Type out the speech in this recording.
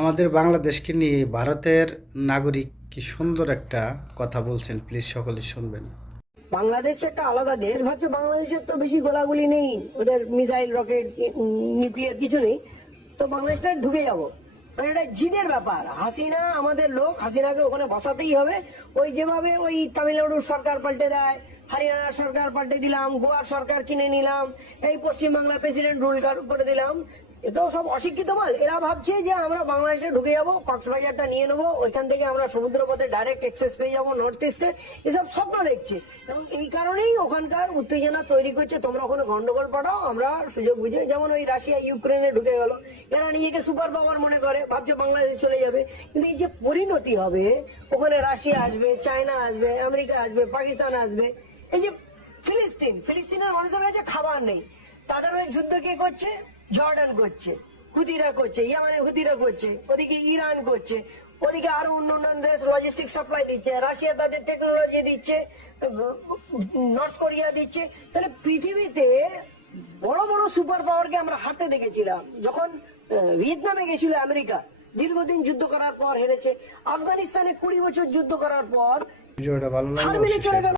আমাদের বাংলাদেশকে নিয়ে ভারতের নাগরিক কি সুন্দর একটা কথা বলছেন, প্লিজ সকলে শুনবেন। বাংলাদেশ একটা আলাদা দেশ ভাবছে, বাংলাদেশের তো বেশি গোলাগুলি নেই, ওদের মিসাইল রকেট নিউক্লিয়ার কিছু নেই, তো বাংলাদেশটা ঢুকে যাবো। মানে এটা জিদের ব্যাপার। হাসিনা আমাদের লোক, হাসিনাকে ওখানে বসাতেই হবে। ওই যেভাবে ওই তামিলনাড়ুর সরকার পাল্টে দেয়, হরিয়ানার সরকার পাল্টে দিলাম, গোয়ার সরকার কিনে নিলাম, এই পশ্চিমবাংলা প্রেসিডেন্ট রুল করে দিলাম, এতো সব অশিক্ষিত মাল। এরা ভাবছে যে আমরা বাংলাদেশে ঢুকে যাবো, কক্সবাজারটা নিয়ে নেবো, ওইখান থেকে আমরা সমুদ্র পথে ডাইরেক্ট অ্যাক্সেস পেয়ে যাবো নর্থ ইস্টে। এসব স্বপ্ন দেখছে, এবং এই কারণেই ওখানকার উত্তেজনা তৈরি করছে। তোমরা ওখানে গন্ডগোল পাঠাও, আমরা সুযোগ বুঝে, যেমন ওই রাশিয়া ইউক্রেনে ঢুকে গেল, এরা নিজেকে সুপার পাওয়ার মনে করে, ভাবছে বাংলাদেশে চলে যাবে। কিন্তু এই যে পরিণতি হবে, ওখানে রাশিয়া আসবে, চায়না আসবে, আমেরিকা আসবে, পাকিস্তান আসবে। এই যে ফিলিস্তিনের মানুষের কাছে খাবার নেই, তাদের ওই যুদ্ধ কে করছে? জর্ডান করছে, হুতিরা করছে, ইয়ামানে হুতিরা করছে, ওদিকে ইরান করছে, ওদিকে আরো অন্য দেশ লজিস্টিক সাপ্লাই দিচ্ছে, রাশিয়া তাদের টেকনোলজি দিচ্ছে, নর্থ কোরিয়া দিচ্ছে। তাহলে পৃথিবীতে বড় বড় সুপার পাওয়ারকে আমরা হারতে দেখেছিলাম। যখন ভিয়েতনামে গেছিল আমেরিকা, দীর্ঘদিন যুদ্ধ করার পর হেরেছে। আফগানিস্তানে 20 বছর যুদ্ধ করার পর ভিডিওটা ভালো লাগলে হার মেনে অবশ্যই চলে share গেল।